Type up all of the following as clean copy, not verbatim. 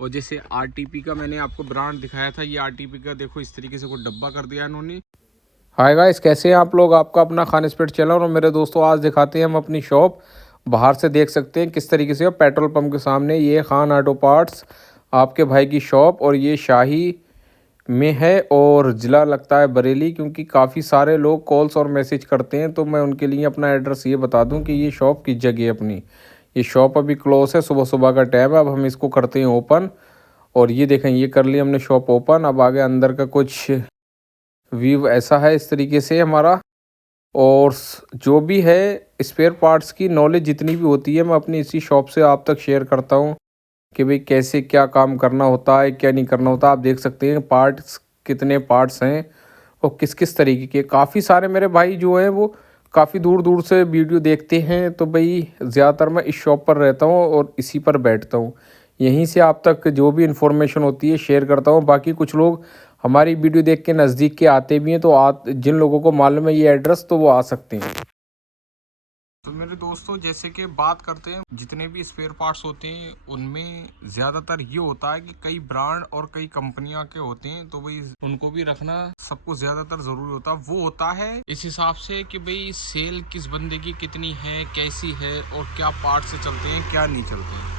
और जैसे आरटीपी का मैंने आपको ब्रांड दिखाया था, ये आरटीपी का देखो इस तरीके से कोई डब्बा कर दिया इन्होंने। हाय गाइस, कैसे हैं आप लोग। आपका अपना खान स्पीड चैनल और मेरे दोस्तों, आज दिखाते हैं हम अपनी शॉप। बाहर से देख सकते हैं किस तरीके से, पेट्रोल पंप के सामने ये खान ऑटो पार्ट्स आपके भाई की शॉप, और ये शाही में है और ज़िला लगता है बरेली, क्योंकि काफ़ी सारे लोग कॉल्स और मैसेज करते हैं। तो मैं उनके लिए अपना एड्रेस ये बता दूं कि ये शॉप किस जगह है अपनी। ये शॉप अभी क्लोज है, सुबह सुबह का टाइम है। अब हम इसको करते हैं ओपन, और ये देखें, ये कर लिया हमने शॉप ओपन। अब आगे अंदर का कुछ व्यू ऐसा है, इस तरीके से हमारा। और जो भी है स्पेयर पार्ट्स की नॉलेज जितनी भी होती है, मैं अपनी इसी शॉप से आप तक शेयर करता हूँ कि भाई कैसे क्या काम करना होता है, क्या नहीं करना होता। आप देख सकते हैं पार्ट्स, कितने पार्ट्स हैं और किस किस तरीके के। काफ़ी सारे मेरे भाई जो हैं वो काफ़ी दूर दूर से वीडियो देखते हैं। तो भाई ज़्यादातर मैं इस शॉप पर रहता हूँ और इसी पर बैठता हूँ। यहीं से आप तक जो भी इन्फॉर्मेशन होती है शेयर करता हूँ। बाकी कुछ लोग हमारी वीडियो देख के नज़दीक के आते भी हैं, तो जिन लोगों को मालूम है ये एड्रेस, तो वो आ सकते हैं। तो मेरे दोस्तों, जैसे कि बात करते हैं जितने भी स्पेयर पार्ट्स होते हैं, उनमें ज़्यादातर ये होता है कि कई ब्रांड और कई कंपनियां के होते हैं। तो भाई उनको भी रखना सबको ज़्यादातर ज़रूरी होता है। वो होता है इस हिसाब से कि भाई सेल किस बंदे की कितनी है, कैसी है, और क्या पार्ट से चलते हैं, क्या नहीं चलते हैं।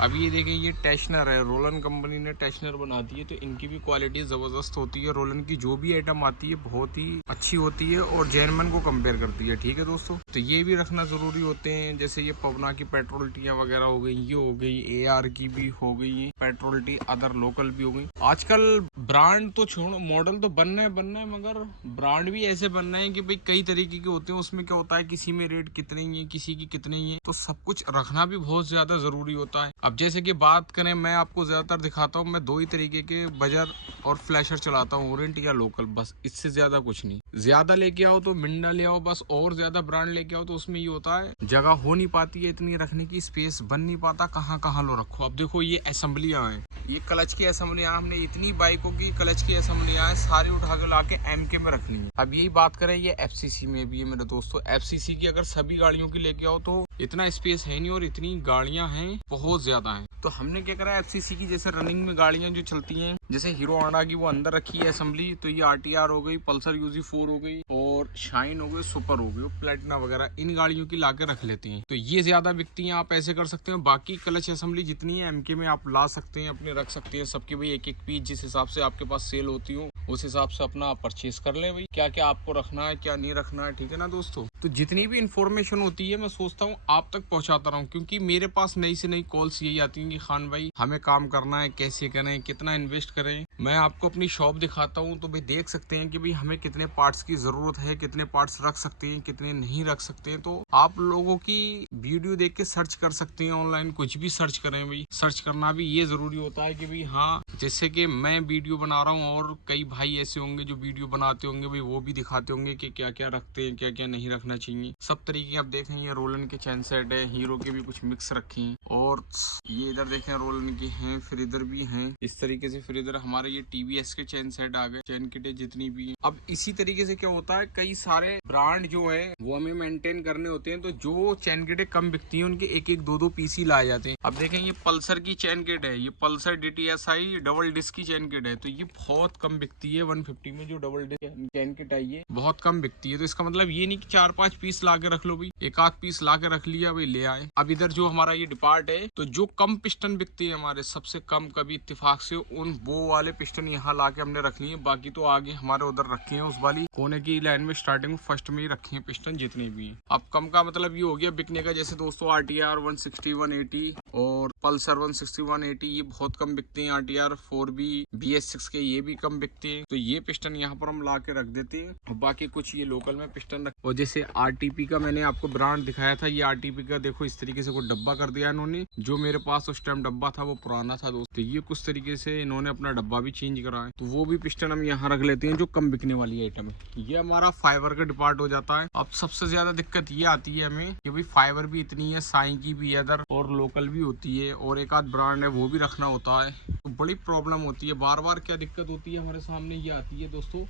अब ये देखें, ये टेशनर है, रोलन कंपनी ने टेशनर बना दी है। तो इनकी भी क्वालिटी ज़बरदस्त होती है। रोलन की जो भी आइटम आती है बहुत ही अच्छी होती है और जैनमन को कंपेयर करती है। ठीक है दोस्तों, तो ये भी रखना ज़रूरी होते हैं। जैसे ये पवना की पेट्रोल टियाँ वगैरह हो गई, ये हो गई AR की भी हो गई पेट्रोल टी, अदर लोकल भी हो गई। आजकल ब्रांड तो छोड़ो, मॉडल तो बनना है, मगर ब्रांड भी ऐसे बनना है कि भाई कई तरीके के होते हैं। उसमें क्या होता है, किसी में रेट कितने ही है, किसी की कितने ही है। तो सब कुछ रखना भी बहुत ज़्यादा ज़रूरी होता है। अब जैसे कि बात करें, मैं आपको ज़्यादातर दिखाता हूँ, मैं दो ही तरीके के बजर और फ्लैशर चलाता हूँ, ओरेंट या लोकल, बस इससे ज़्यादा कुछ नहीं। ज़्यादा लेके आओ तो मिंडा ले आओ बस, और ज़्यादा ब्रांड लेके आओ तो उसमें ये होता है जगह हो नहीं पाती है इतनी रखने की, स्पेस बन नहीं पाता, कहाँ कहाँ लो रखो। अब देखो ये असेंबलियाँ हैं, ये क्लच की असेंबलियाँ, हमने इतनी बाइकों की क्लच की असेंबलियाँ हैं, सारी उठा के ला के MK में रखनी है। अब यही बात करें, ये FCC में भी है मेरे दोस्तों। FCC की अगर सभी गाड़ियों की लेके आओ तो इतना स्पेस है नहीं, और इतनी गाड़ियां हैं बहुत ज्यादा हैं। तो हमने क्या करा, FCC की जैसे रनिंग में गाड़ियां जो चलती हैं, जैसे हीरो होंडा की, वो अंदर रखी है असेंबली। तो ये RTR हो गई, पल्सर UZ4 हो गई, और शाइन हो गई, सुपर हो गई, प्लेटिना वगैरह, इन गाड़ियों की लाके रख लेते हैं। तो ये ज्यादा बिकती हैं, आप ऐसे कर सकते हो। बाकी क्लच असेंबली जितनी है MK में आप ला सकते हैं, अपने रख सकते हैं सबके भाई एक एक पीस, जिस हिसाब से आपके पास सेल होती हो उस हिसाब से अपना आप परचेज कर लें भाई, क्या क्या आपको रखना है, क्या नहीं रखना है। ठीक है ना दोस्तों, तो जितनी भी इंफॉर्मेशन होती है मैं सोचता हूँ आप तक पहुँचाता रहूँ, क्योंकि मेरे पास नई से नई कॉल्स यही आती हैं कि खान भाई हमें काम करना है, कैसे करें, कितना इन्वेस्ट करें। मैं आपको अपनी शॉप दिखाता हूँ, तो भाई देख सकते हैं कि भाई हमें कितने पार्ट्स की ज़रूरत है, कितने पार्ट्स रख सकते हैं, कितने नहीं रख सकते हैं। तो आप लोगों की वीडियो देख के सर्च कर सकते हैं ऑनलाइन, कुछ भी सर्च करें भाई। सर्च करना भी ये ज़रूरी होता है कि भाई हाँ, जैसे कि मैं वीडियो बना रहा हूँ और कई भाई ऐसे होंगे जो वीडियो बनाते होंगे भाई, वो भी दिखाते होंगे कि क्या क्या रखते हैं, क्या क्या नहीं रखना चाहिए। सब तरीके आप देखें, ये रोलन के चैन सेट है, हीरो के भी कुछ मिक्स रखे हैं, और ये इधर देखें रोलन के हैं, फिर इधर भी हैं इस तरीके से। फिर इधर हमारे ये TVS के चैन सेट आ गए, चैन किटे जितनी भी हैं। अब इसी तरीके से क्या होता है, कई सारे ब्रांड जो है वो हमें मेंटेन करने होते हैं। तो जो चैन किटे कम बिकती हैं उनके एक एक दो दो पीस ही लाए जाते हैं। अब देखें, ये पल्सर की चैन किट है, ये पल्सर DTSI डबल डिस्क की चैन किट है। तो ये बहुत कम बिकती है, 150 में जो डबल डिस्क चैन किट आई है बहुत कम बिकती है। तो इसका मतलब ये नहीं कि 4-5 पीस ला के रख लो भाई, एक आध पीस ला के रख लिया भाई, ले आए। अब इधर जो हमारा ये डिपार्ट है, तो जो कम पिस्टन बिकती है हमारे, सबसे कम कभी इत्तेफाक से उन वो वाले पिस्टन यहाँ ला के हमने रख लिए। बाकी तो आगे हमारे उधर रखे हैं, उस वाली कोने की लाइन में स्टार्टिंग में फर्स्ट में ही रखे हैं पिस्टन जितने भी। अब कम का मतलब ये हो गया बिकने का, जैसे दोस्तों RTR 160 180 और पल्सर 160 180 ये बहुत कम बिकते हैं। RTR 4B BS6 के ये भी कम बिकते हैं। तो ये पिस्टन यहाँ पर हम ला के रख देते हैं, और बाकी कुछ ये लोकल में पिस्टन रख। और जैसे RTP का मैंने आपको ब्रांड दिखाया था, ये RTP का देखो इस तरीके से कोई डब्बा कर दिया इन्होंने। जो मेरे पास उस टाइम डब्बा था वो पुराना था दोस्त, तो ये कुछ तरीके से इन्होंने अपना डब्बा भी चेंज करा है। तो वो भी पिस्टन हम यहाँ रख लेते हैं जो कम बिकने वाली आइटम है। ये हमारा फाइबर का डिपार्ट हो जाता है। अब सबसे ज्यादा दिक्कत ये आती है हमें कि भाई फाइबर भी इतनी है, साई की भी अदर और लोकल भी होती है, और एक आध ब्रांड है वो भी रखना होता है। तो बड़ी प्रॉब्लम होती है, बार बार क्या दिक्कत होती है हमारे सामने ये आती है दोस्तों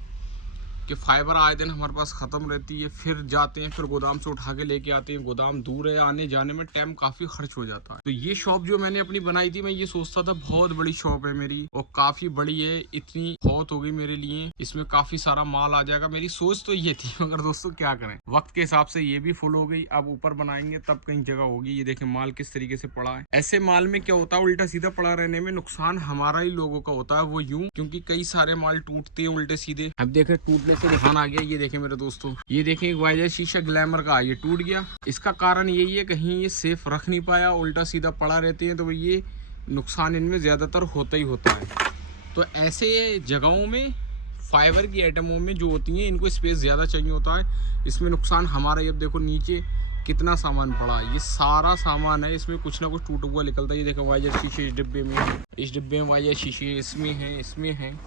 कि फाइबर आए दिन हमारे पास ख़त्म रहती है, फिर जाते हैं, फिर गोदाम से उठा के लेके आते हैं, गोदाम दूर है, आने जाने में टाइम काफ़ी खर्च हो जाता है। तो ये शॉप जो मैंने अपनी बनाई थी, मैं ये सोचता था बहुत बड़ी शॉप है मेरी और काफ़ी बड़ी है, इतनी बहुत हो गई मेरे लिए, इसमें काफ़ी सारा माल आ जाएगा, मेरी सोच तो ये थी। मगर दोस्तों क्या करें, वक्त के हिसाब से ये भी फुल हो गई। अब ऊपर बनाएंगे तब कहीं जगह होगी। ये देखें माल किस तरीके से पड़ा है। ऐसे माल में क्या होता है, उल्टा सीधा पड़ा रहने में नुकसान हमारा ही लोगों का होता है। वो यूं क्योंकि कई सारे माल टूटते हैं उल्टे सीधे। अब देखें टूटने से नुकसान आ गया। ये देखें मेरे दोस्तों, ये देखें एक वाइजर शीशा ग्लैमर का ये टूट गया। इसका कारण यही है कहीं ये सेफ रख नहीं पाया, उल्टा सीधा पड़ा रहते हैं, तो ये नुकसान इनमें ज़्यादातर होता ही होता है। तो ऐसे जगहों में फाइबर की आइटमों में जो होती हैं, इनको स्पेस ज़्यादा चाहिए होता है। इसमें नुकसान हमारा, अब देखो नीचे कितना सामान पड़ा है, ये सारा सामान है, इसमें कुछ ना कुछ टूटा हुआ निकलता है। ये देखो वाइजर शीशे इस डिब्बे में है, इस डिब्बे में वाइजर शीशे इसमें है, इसमें है।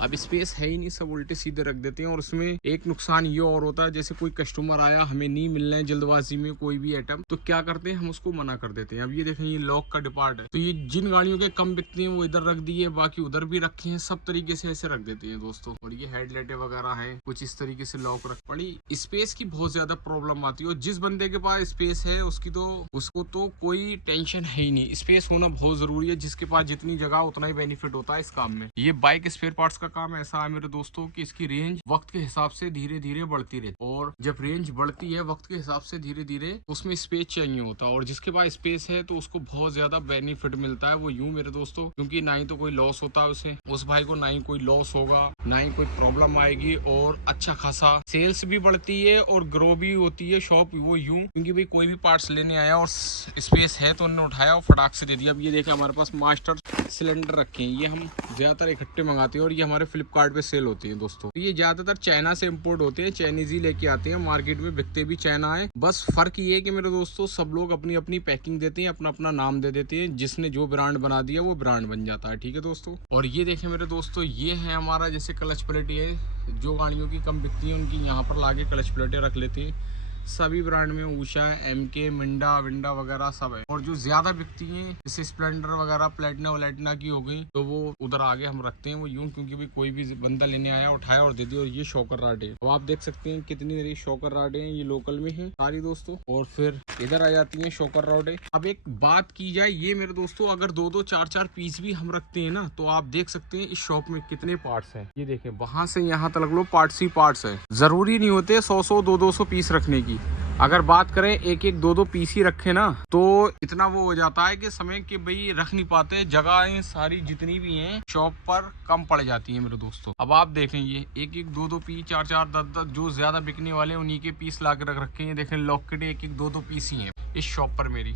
अब स्पेस है ही नहीं, सब उल्टे सीधे रख देते हैं। और उसमें एक नुकसान ये और होता है, जैसे कोई कस्टमर आया, हमें नहीं मिलना है जल्दबाजी में कोई भी आइटम, तो क्या करते हैं हम उसको मना कर देते हैं। अब ये देखें ये लॉक का डिपार्ट है, तो ये जिन गाड़ियों के कम बिकती हैं वो इधर रख दिए, बाकी उधर भी रखे हैं, सब तरीके से ऐसे रख देते हैं दोस्तों। और ये हेडलाइटें वगैरह हैं, कुछ इस तरीके से लॉक रख पड़ी। स्पेस की बहुत ज्यादा प्रॉब्लम आती है, और जिस बंदे के पास स्पेस है उसको तो कोई टेंशन है ही नहीं। स्पेस होना बहुत जरूरी है, जिसके पास जितनी जगह उतना ही बेनिफिट होता है इस काम में। ये बाइक स्पेयर पार्ट्स का काम ऐसा है मेरे दोस्तों कि इसकी रेंज वक्त के हिसाब से धीरे धीरे बढ़ती रहती है, और जब रेंज बढ़ती है वक्त के हिसाब से धीरे धीरे उसमें स्पेस चाहिए होता है। और जिसके पास स्पेस है तो उसको बहुत ज्यादा बेनिफिट मिलता है। वो यूं मेरे दोस्तों, क्योंकि ना ही तो कोई लॉस होता है उस भाई को, ना ही कोई लॉस होगा, ना ही कोई प्रॉब्लम आएगी, और अच्छा खासा सेल्स भी बढ़ती है और ग्रो भी होती है शॉप। वो यूं क्योंकि भाई कोई भी पार्ट्स लेने आया और स्पेस है तो उन्होंने उठाया और फटाक से दे दिया। अब ये देखे हमारे पास मास्टर सिलेंडर रखे हैं, ये हम ज्यादातर इकट्ठे मंगाते हैं और ये हमारे फ्लिपकार्ट पे सेल होती है दोस्तों। ये ज्यादातर चाइना से इंपोर्ट होते हैं, चाइनीज ही लेके आते हैं, मार्केट में बिकते भी चाइना है। बस फर्क ये है कि मेरे दोस्तों सब लोग अपनी अपनी पैकिंग देते हैं, अपना अपना नाम दे देते हैं, जिसने जो ब्रांड बना दिया वो ब्रांड बन जाता है। ठीक है दोस्तों। और ये देखें मेरे दोस्तों, ये है हमारा जैसे क्लच प्लेट है, जो गाड़ियों की कम बिकती है उनकी यहाँ पर लाके क्लच प्लेटें रख लेते हैं। सभी ब्रांड में ऊषा, एमके, मिंडा विंडा वगैरह सब है। और जो ज्यादा बिकती हैं जैसे स्प्लेंडर वगैरह, प्लेटिना की हो गई, तो वो उधर आगे हम रखते हैं। वो यूं क्योंकि भी कोई भी बंदा लेने आया, उठाया और दे दिया। और ये शॉकर राड है, अब आप देख सकते हैं कितनी मेरी शॉकर राड है, ये लोकल में है सारी दोस्तों। और फिर इधर आ जाती है शॉकर राड है। अब एक बात की जाए, ये मेरे दोस्तों अगर 2-2, 4-4 पीस भी हम रखते हैं ना, तो आप देख सकते हैं इस शॉप में कितने पार्ट्स हैं। ये देखें वहां से यहाँ तक लो पार्ट्स ही पार्ट्स है। जरूरी नहीं होते 100-100, 200-200 पीस रखने की। अगर बात करें 1-1, 2-2 पीस ही रखे ना, तो इतना वो हो जाता है कि समय के भाई रख नहीं पाते। जगहें सारी जितनी भी हैं शॉप पर कम पड़ जाती हैं मेरे दोस्तों। अब आप देखें ये 1-1, 2-2 पीस, 4-4, 10-10 जो ज्यादा बिकने वाले उन्हीं के पीस ला के रख रखे हैं। देखें लॉकेट 1-1, 2-2 पीस ही हैं इस शॉप पर मेरी।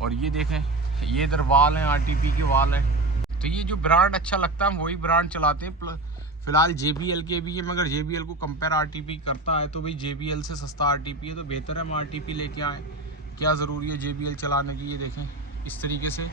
और ये देखें ये इधर वाल है, RTP के वाल है। तो ये जो ब्रांड अच्छा लगता है हम वही ब्रांड चलाते हैं। फिलहाल JBL के भी है, मगर JBL को कंपेयर RTP करता है तो भाई JBL से सस्ता RTP है, तो बेहतर है हम RTP लेके आए। क्या ज़रूरी है JBL चलाने की। ये देखें इस तरीके से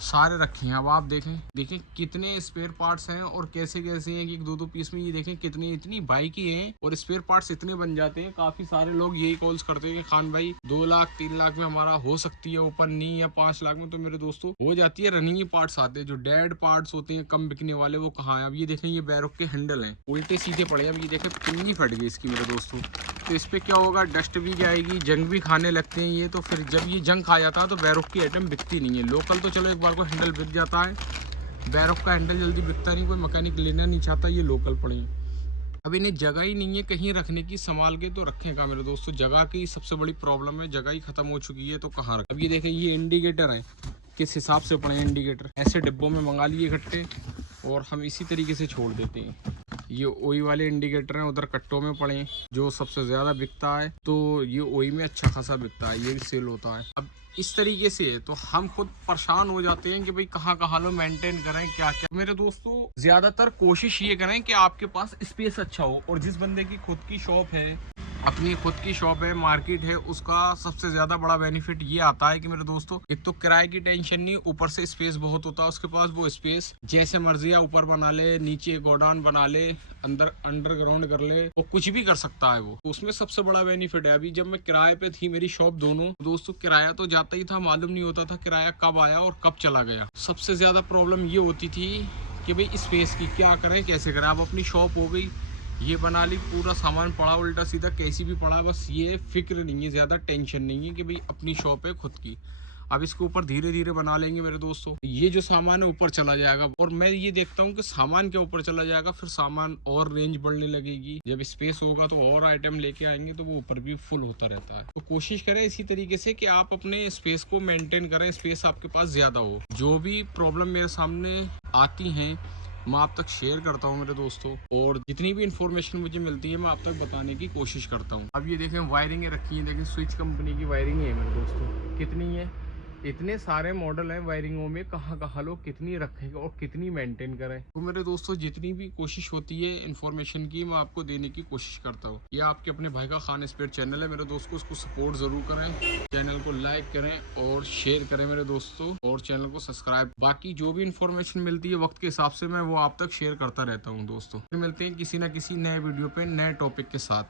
सारे रखे हैं। अब आप देखें कितने स्पेयर पार्ट्स हैं और कैसे कैसे हैं कि 1-2 पीस में। ये देखें कितनी इतनी बाइक ही हैं और स्पेयर पार्ट्स इतने बन जाते हैं। काफ़ी सारे लोग यही कॉल्स करते हैं कि खान भाई 2 लाख 3 लाख में हमारा हो सकती है ओपन, नहीं या 5 लाख में। तो मेरे दोस्तों हो जाती है। रनिंग ही पार्ट्स आते हैं, जो डेड पार्ट्स होते हैं कम बिकने वाले, वो कहाँ है। अब ये देखें ये बैरोक के हैंडल हैं, उल्टे सीधे पड़े। अब ये देखें पिन्नी फट गई इसकी मेरे दोस्तों। तो इस पर क्या होगा, डस्ट भी जाएगी, जंग भी खाने लगते हैं ये। तो फिर जब ये जंग खा जाता है तो बैरोक की आइटम बिकती नहीं है। लोकल तो चलो एक बार को हैंडल बिक जाता है, बैरोक का हैंडल जल्दी बिकता नहीं, कोई मैकेनिक लेना नहीं चाहता, ये लोकल पड़े हैं। अब इन्हें जगह ही नहीं है कहीं रखने की, संभाल के तो रखें कहाँ मेरे दोस्तों। जगह की सबसे बड़ी प्रॉब्लम है, जगह ही खत्म हो चुकी है, तो कहाँ रखें। अब ये देखें ये इंडिकेटर है, किस हिसाब से पड़े हैं इंडिकेटर। ऐसे डिब्बों में मंगा लिए इकट्ठे और हम इसी तरीके से छोड़ देते हैं। ये ओई वाले इंडिकेटर हैं, उधर कट्टों में पड़े हैं, जो सबसे ज़्यादा बिकता है। तो ये ओई में अच्छा खासा बिकता है, ये भी सेल होता है। अब इस तरीके से है तो हम खुद परेशान हो जाते हैं कि भाई कहाँ लो मेंटेन करें क्या क्या। मेरे दोस्तों ज्यादातर कोशिश ये करें कि आपके पास स्पेस अच्छा हो। और जिस बंदे की खुद की शॉप है, अपनी खुद की शॉप है, मार्केट है, उसका सबसे ज्यादा बड़ा बेनिफिट ये आता है कि मेरे दोस्तों एक तो किराए की टेंशन नहीं, ऊपर से स्पेस बहुत होता है उसके पास। वो स्पेस जैसे मर्जी है ऊपर बना ले, नीचे गोडाउन बना ले, अंदर अंडरग्राउंड कर ले, वो कुछ भी कर सकता है वो। तो उसमें सबसे बड़ा बेनिफिट है। अभी जब मैं किराए पे थी मेरी शॉप दोनों दोस्तों, किराया तो जाता ही था, मालूम नहीं होता था किराया कब आया और कब चला गया। सबसे ज्यादा प्रॉब्लम ये होती थी कि भाई स्पेस की क्या करें कैसे करें। अब अपनी शॉप हो गई, ये बना ली, पूरा सामान पड़ा उल्टा सीधा कैसी भी पड़ा, बस ये फिक्र नहीं है, ज़्यादा टेंशन नहीं है कि भाई अपनी शॉप है खुद की। अब इसके ऊपर धीरे धीरे बना लेंगे मेरे दोस्तों। ये जो सामान है ऊपर चला जाएगा, और मैं ये देखता हूँ कि सामान के ऊपर चला जाएगा, फिर सामान और रेंज बढ़ने लगेगी। जब स्पेस होगा तो और आइटम लेके आएंगे, तो वो ऊपर भी फुल होता रहता है। तो कोशिश करें इसी तरीके से कि आप अपने स्पेस को मेंटेन करें, स्पेस आपके पास ज़्यादा हो। जो भी प्रॉब्लम मेरे सामने आती हैं मैं आप तक शेयर करता हूँ मेरे दोस्तों, और जितनी भी इंफॉर्मेशन मुझे मिलती है मैं आप तक बताने की कोशिश करता हूँ। अब ये देखें वायरिंगें रखी हैं, देखें स्विच कंपनी की वायरिंग है मेरे दोस्तों, कितनी है। इतने सारे मॉडल हैं वायरिंगों में, कहाँ कहाँ लोग कितनी रखेंगे और कितनी मेंटेन करें। तो मेरे दोस्तों जितनी भी कोशिश होती है इन्फॉर्मेशन की मैं आपको देने की कोशिश करता हूँ। यह आपके अपने भाई का खान स्पीड चैनल है मेरे दोस्तों, उसको सपोर्ट जरूर करें, चैनल को लाइक करें और शेयर करें मेरे दोस्तों, और चैनल को सब्सक्राइब। बाकी जो भी इन्फॉर्मेशन मिलती है वक्त के हिसाब से मैं वो आप तक शेयर करता रहता हूँ दोस्तों। फिर मिलते हैं किसी ना किसी नए वीडियो पे नए टॉपिक के साथ।